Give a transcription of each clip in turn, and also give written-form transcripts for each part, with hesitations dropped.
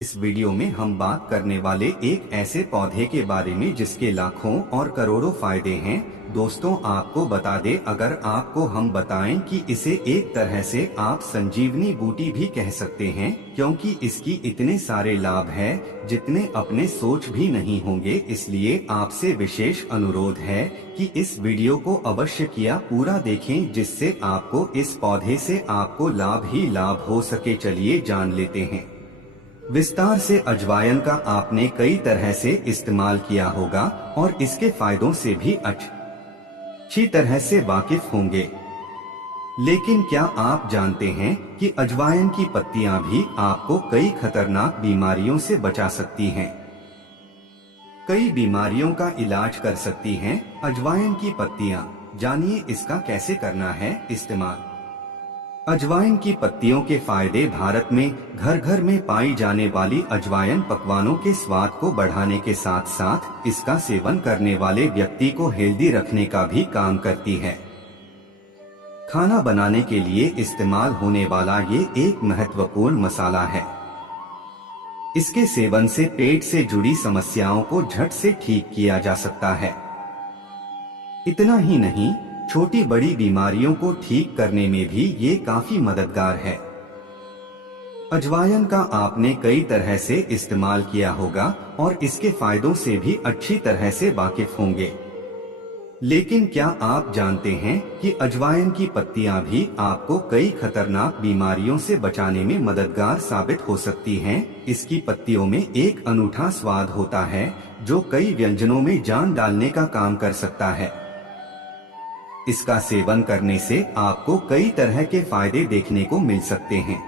इस वीडियो में हम बात करने वाले एक ऐसे पौधे के बारे में जिसके लाखों और करोड़ों फायदे हैं। दोस्तों, आपको बता दें, अगर आपको हम बताएं कि इसे एक तरह से आप संजीवनी बूटी भी कह सकते हैं, क्योंकि इसकी इतने सारे लाभ हैं जितने अपने सोच भी नहीं होंगे। इसलिए आपसे विशेष अनुरोध है कि इस वीडियो को अवश्य किया पूरा देखें, जिससे आपको इस पौधे से आपको लाभ ही लाभ हो सके। चलिए जान लेते हैं विस्तार से। अजवाइन का आपने कई तरह से इस्तेमाल किया होगा और इसके फायदों से भी अच्छी तरह से वाकिफ होंगे। लेकिन क्या आप जानते हैं कि अजवाइन की पत्तियां भी आपको कई खतरनाक बीमारियों से बचा सकती हैं? कई बीमारियों का इलाज कर सकती हैं अजवाइन की पत्तियां। जानिए इसका कैसे करना है इस्तेमाल। अजवाइन की पत्तियों के फायदे। भारत में घर घर में पाई जाने वाली अजवाइन पकवानों के स्वाद को बढ़ाने के साथ साथ इसका सेवन करने वाले व्यक्ति को हेल्दी रखने का भी काम करती है। खाना बनाने के लिए इस्तेमाल होने वाला ये एक महत्वपूर्ण मसाला है। इसके सेवन से पेट से जुड़ी समस्याओं को झट से ठीक किया जा सकता है। इतना ही नहीं, छोटी बड़ी बीमारियों को ठीक करने में भी ये काफी मददगार है। अजवाइन का आपने कई तरह से इस्तेमाल किया होगा और इसके फायदों से भी अच्छी तरह से वाकिफ होंगे। लेकिन क्या आप जानते हैं कि अजवाइन की पत्तियां भी आपको कई खतरनाक बीमारियों से बचाने में मददगार साबित हो सकती हैं? इसकी पत्तियों में एक अनूठा स्वाद होता है जो कई व्यंजनों में जान डालने का काम कर सकता है। इसका सेवन करने से आपको कई तरह के फायदे देखने को मिल सकते हैं।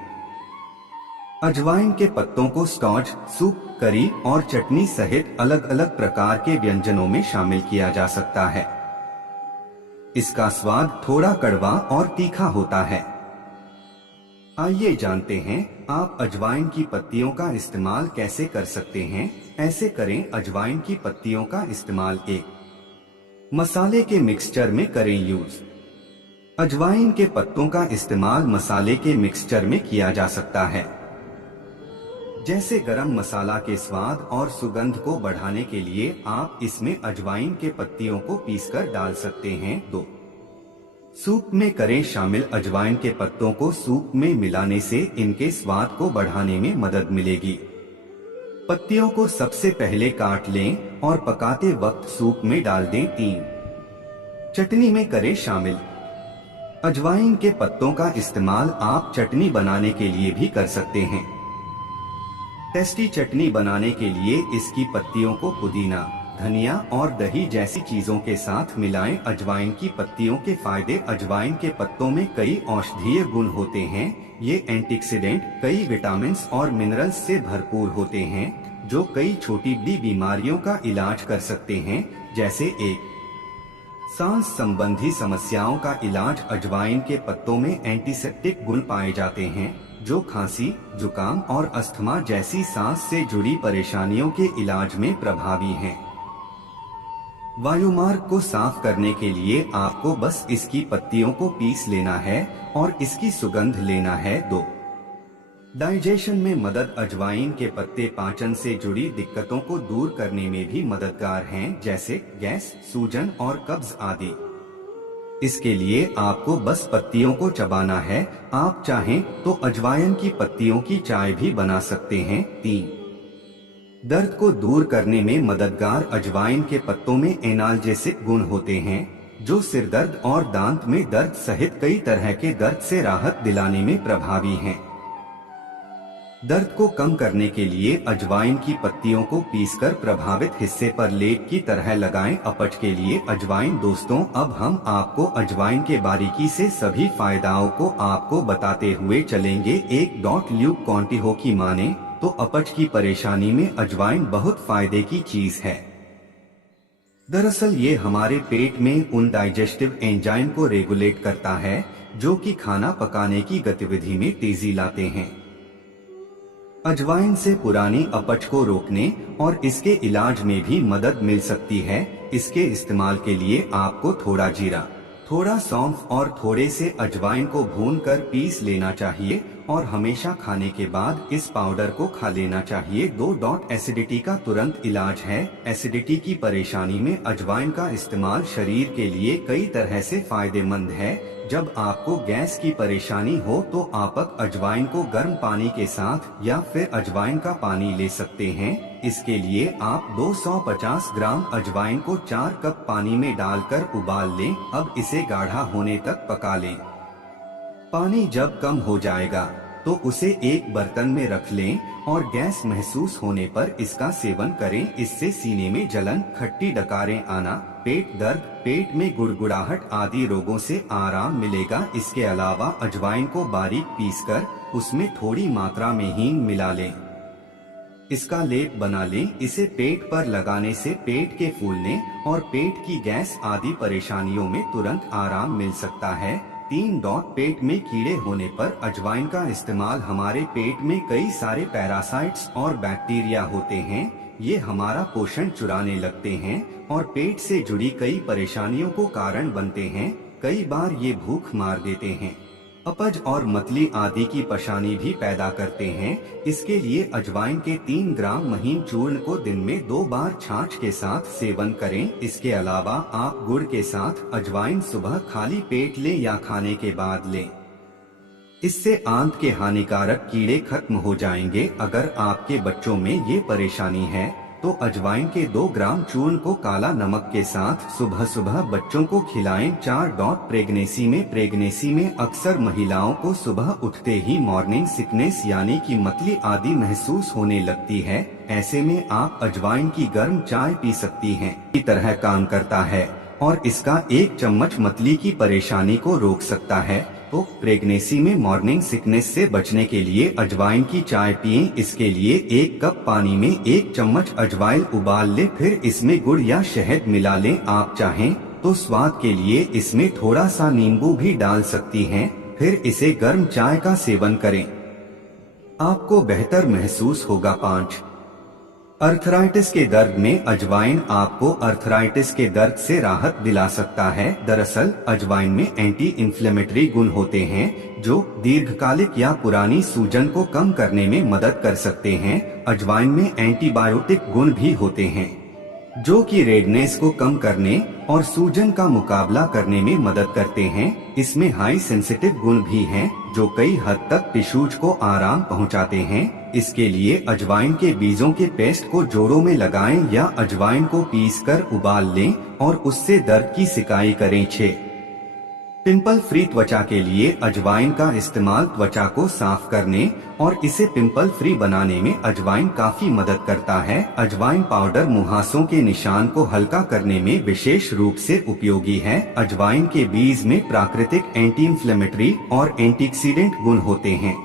अजवाइन के पत्तों को स्टॉच, सूप, करी और चटनी सहित अलग अलग प्रकार के व्यंजनों में शामिल किया जा सकता है। इसका स्वाद थोड़ा कड़वा और तीखा होता है। आइए जानते हैं आप अजवाइन की पत्तियों का इस्तेमाल कैसे कर सकते हैं। ऐसे करें। अजवाइन की पत्तियों का इस्तेमाल एक मसाले के मिक्सचर में करें यूज। अजवाइन के पत्तों का इस्तेमाल मसाले के मिक्सचर में किया जा सकता है, जैसे गरम मसाला के स्वाद और सुगंध को बढ़ाने के लिए आप इसमें अजवाइन के पत्तियों को पीसकर डाल सकते हैं। 2. सूप में करें शामिल। अजवाइन के पत्तों को सूप में मिलाने से इनके स्वाद को बढ़ाने में मदद मिलेगी। पत्तियों को सबसे पहले काट लें और पकाते वक्त सूप में डाल दें। 3. चटनी में करें शामिल। अजवाइन के पत्तों का इस्तेमाल आप चटनी बनाने के लिए भी कर सकते हैं। टेस्टी चटनी बनाने के लिए इसकी पत्तियों को पुदीना, धनिया और दही जैसी चीजों के साथ मिलाएं। अजवाइन की पत्तियों के फायदे। अजवाइन के पत्तों में कई औषधीय गुण होते हैं। ये एंटीऑक्सीडेंट, कई विटामिन और मिनरल्स से भरपूर होते हैं जो कई छोटी बड़ी बीमारियों का इलाज कर सकते हैं, जैसे एक सांस संबंधी समस्याओं का इलाज। अजवाइन के पत्तों में एंटीसेप्टिक गुण पाए जाते हैं जो खांसी, जुकाम और अस्थमा जैसी सांस से जुड़ी परेशानियों के इलाज में प्रभावी हैं। वायुमार्ग को साफ करने के लिए आपको बस इसकी पत्तियों को पीस लेना है और इसकी सुगंध लेना है। 2. डाइजेशन में मदद। अजवाइन के पत्ते पाचन से जुड़ी दिक्कतों को दूर करने में भी मददगार हैं, जैसे गैस, सूजन और कब्ज आदि। इसके लिए आपको बस पत्तियों को चबाना है। आप चाहें तो अजवाइन की पत्तियों की चाय भी बना सकते हैं। 3. दर्द को दूर करने में मददगार। अजवाइन के पत्तों में एनाल्जेसिक गुण होते हैं जो सिर दर्द और दांत में दर्द सहित कई तरह के दर्द से राहत दिलाने में प्रभावी हैं। दर्द को कम करने के लिए अजवाइन की पत्तियों को पीसकर प्रभावित हिस्से पर लेप की तरह लगाएं। अपच के लिए अजवाइन। दोस्तों, अब हम आपको अजवाइन के बारीकी से सभी फायदाओं को आपको बताते हुए चलेंगे। 1. ल्यूक कॉन्टिहो की माने तो अपच की परेशानी में अजवाइन बहुत फायदे की चीज है। दरअसल ये हमारे पेट में उन डाइजेस्टिव एंजाइम को रेगुलेट करता है जो कि खाना पकाने की गतिविधि में तेजी लाते हैं। अजवाइन से पुरानी अपच को रोकने और इसके इलाज में भी मदद मिल सकती है। इसके इस्तेमाल के लिए आपको थोड़ा जीरा, थोड़ा सौंफ और थोड़े से अजवाइन को भूनकर पीस लेना चाहिए और हमेशा खाने के बाद इस पाउडर को खा लेना चाहिए। 2. एसिडिटी का तुरंत इलाज है। एसिडिटी की परेशानी में अजवाइन का इस्तेमाल शरीर के लिए कई तरह से फायदेमंद है। जब आपको गैस की परेशानी हो तो आप अजवाइन को गर्म पानी के साथ या फिर अजवाइन का पानी ले सकते हैं। इसके लिए आप 250 ग्राम अजवाइन को 4 कप पानी में डालकर उबाल लें। अब इसे गाढ़ा होने तक पका लें। पानी जब कम हो जाएगा तो उसे एक बर्तन में रख लें और गैस महसूस होने पर इसका सेवन करें। इससे सीने में जलन, खट्टी डकारें आना, पेट दर्द, पेट में गुड़गुड़ाहट आदि रोगों से आराम मिलेगा। इसके अलावा अजवाइन को बारीक पीसकर उसमें थोड़ी मात्रा में हींग मिला लें। इसका लेप बना लें। इसे पेट पर लगाने से पेट के फूलने और पेट की गैस आदि परेशानियों में तुरंत आराम मिल सकता है। 3. पेट में कीड़े होने पर अजवाइन का इस्तेमाल। हमारे पेट में कई सारे पैरासाइट्स और बैक्टीरिया होते हैं। ये हमारा पोषण चुराने लगते हैं और पेट से जुड़ी कई परेशानियों को कारण बनते हैं। कई बार ये भूख मार देते हैं, अपच और मतली आदि की परेशानी भी पैदा करते हैं। इसके लिए अजवाइन के 3 ग्राम महीन चूर्ण को दिन में 2 बार छाछ के साथ सेवन करें। इसके अलावा आप गुड़ के साथ अजवाइन सुबह खाली पेट लें या खाने के बाद लें। इससे आंत के हानिकारक कीड़े खत्म हो जाएंगे। अगर आपके बच्चों में ये परेशानी है तो अजवाइन के 2 ग्राम चूर्ण को काला नमक के साथ सुबह सुबह बच्चों को खिलाएं। 4. प्रेगनेंसी में अक्सर महिलाओं को सुबह उठते ही मॉर्निंग सिकनेस यानी कि मतली आदि महसूस होने लगती है। ऐसे में आप अजवाइन की गर्म चाय पी सकती हैं। इसी तरह काम करता है और इसका 1 चम्मच मतली की परेशानी को रोक सकता है। तो प्रेगनेंसी में मॉर्निंग सिकनेस से बचने के लिए अजवाइन की चाय पिएं। इसके लिए 1 कप पानी में 1 चम्मच अजवाइन उबाल लें, फिर इसमें गुड़ या शहद मिला लें। आप चाहें तो स्वाद के लिए इसमें थोड़ा सा नींबू भी डाल सकती हैं। फिर इसे गर्म चाय का सेवन करें, आपको बेहतर महसूस होगा। 5. अर्थराइटिस के दर्द में अजवाइन आपको अर्थराइटिस के दर्द से राहत दिला सकता है। दरअसल अजवाइन में एंटी इन्फ्लेमेटरी गुण होते हैं जो दीर्घकालिक या पुरानी सूजन को कम करने में मदद कर सकते हैं। अजवाइन में एंटीबायोटिक गुण भी होते हैं जो कि रेडनेस को कम करने और सूजन का मुकाबला करने में मदद करते हैं। इसमें हाई सेंसिटिव गुण भी हैं जो कई हद तक टिश्यूज को आराम पहुंचाते हैं। इसके लिए अजवाइन के बीजों के पेस्ट को जोड़ों में लगाएं या अजवाइन को पीसकर उबाल लें और उससे दर्द की सिकाई करें। 6. पिंपल फ्री त्वचा के लिए अजवाइन का इस्तेमाल त्वचा को साफ करने और इसे पिंपल फ्री बनाने में अजवाइन काफी मदद करता है। अजवाइन पाउडर मुहासों के निशान को हल्का करने में विशेष रूप से उपयोगी है। अजवाइन के बीज में प्राकृतिक एंटी इन्फ्लेमेटरी और एंटीऑक्सीडेंट गुण होते हैं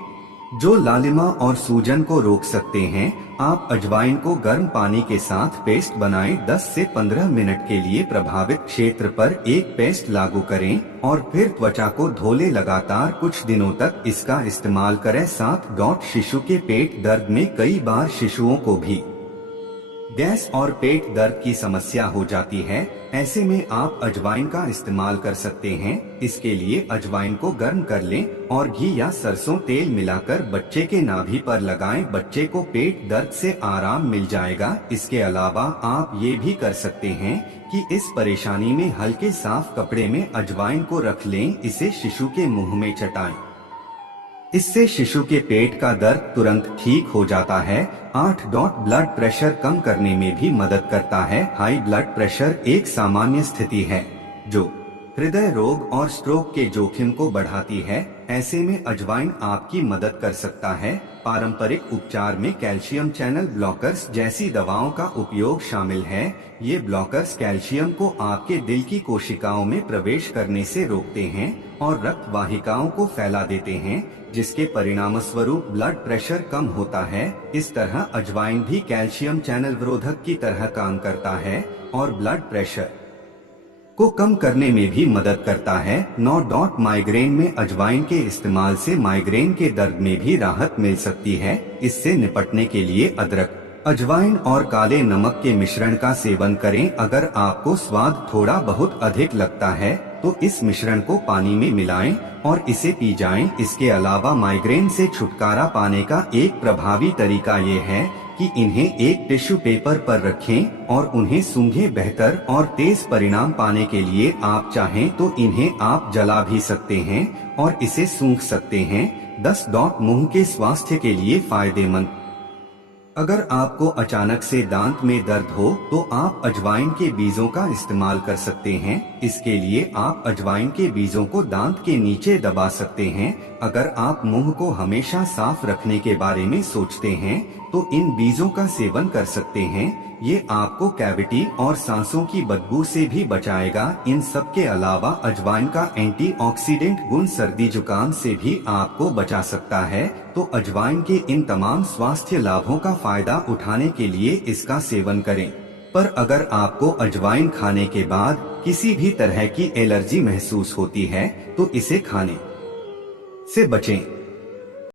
जो लालिमा और सूजन को रोक सकते हैं। आप अजवाइन को गर्म पानी के साथ पेस्ट बनाएं। 10 से 15 मिनट के लिए प्रभावित क्षेत्र पर एक पेस्ट लागू करें और फिर त्वचा को धो लें। लगातार कुछ दिनों तक इसका इस्तेमाल करें। 7. शिशु के पेट दर्द में कई बार शिशुओं को भी गैस और पेट दर्द की समस्या हो जाती है। ऐसे में आप अजवाइन का इस्तेमाल कर सकते हैं। इसके लिए अजवाइन को गर्म कर लें और घी या सरसों तेल मिलाकर बच्चे के नाभि पर लगाएं। बच्चे को पेट दर्द से आराम मिल जाएगा। इसके अलावा आप ये भी कर सकते हैं कि इस परेशानी में हल्के साफ कपड़े में अजवाइन को रख लें। इसे शिशु के मुंह में चटाएं। इससे शिशु के पेट का दर्द तुरंत ठीक हो जाता है। 8. ब्लड प्रेशर कम करने में भी मदद करता है। हाई ब्लड प्रेशर एक सामान्य स्थिति है जो हृदय रोग और स्ट्रोक के जोखिम को बढ़ाती है। ऐसे में अजवाइन आपकी मदद कर सकता है। पारंपरिक उपचार में कैल्शियम चैनल ब्लॉकर्स जैसी दवाओं का उपयोग शामिल है। ये ब्लॉकर्स कैल्शियम को आपके दिल की कोशिकाओं में प्रवेश करने से रोकते हैं और रक्त वाहिकाओं को फैला देते हैं, जिसके परिणामस्वरूप ब्लड प्रेशर कम होता है। इस तरह अजवाइन भी कैल्शियम चैनल अवरोधक की तरह काम करता है और ब्लड प्रेशर को कम करने में भी मदद करता है। 9. माइग्रेन में अजवाइन के इस्तेमाल से माइग्रेन के दर्द में भी राहत मिल सकती है। इससे निपटने के लिए अदरक, अजवाइन और काले नमक के मिश्रण का सेवन करें। अगर आपको स्वाद थोड़ा बहुत अधिक लगता है तो इस मिश्रण को पानी में मिलाएं और इसे पी जाएं। इसके अलावा माइग्रेन से छुटकारा पाने का एक प्रभावी तरीका ये है कि इन्हें एक टिश्यू पेपर पर रखें और उन्हें सूंघें। बेहतर और तेज परिणाम पाने के लिए आप चाहें तो इन्हें आप जला भी सकते हैं और इसे सूंघ सकते हैं। 10. मुंह के स्वास्थ्य के लिए फायदेमंद। अगर आपको अचानक से दांत में दर्द हो तो आप अजवाइन के बीजों का इस्तेमाल कर सकते हैं। इसके लिए आप अजवाइन के बीजों को दांत के नीचे दबा सकते हैं। अगर आप मुंह को हमेशा साफ रखने के बारे में सोचते हैं तो इन बीजों का सेवन कर सकते हैं। ये आपको कैविटी और सांसों की बदबू से भी बचाएगा। इन सब के अलावा अजवाइन का एंटीऑक्सीडेंट गुण सर्दी जुकाम से भी आपको बचा सकता है। तो अजवाइन के इन तमाम स्वास्थ्य लाभों का फायदा उठाने के लिए इसका सेवन करें। पर अगर आपको अजवाइन खाने के बाद किसी भी तरह की एलर्जी महसूस होती है तो इसे खाने से बचें।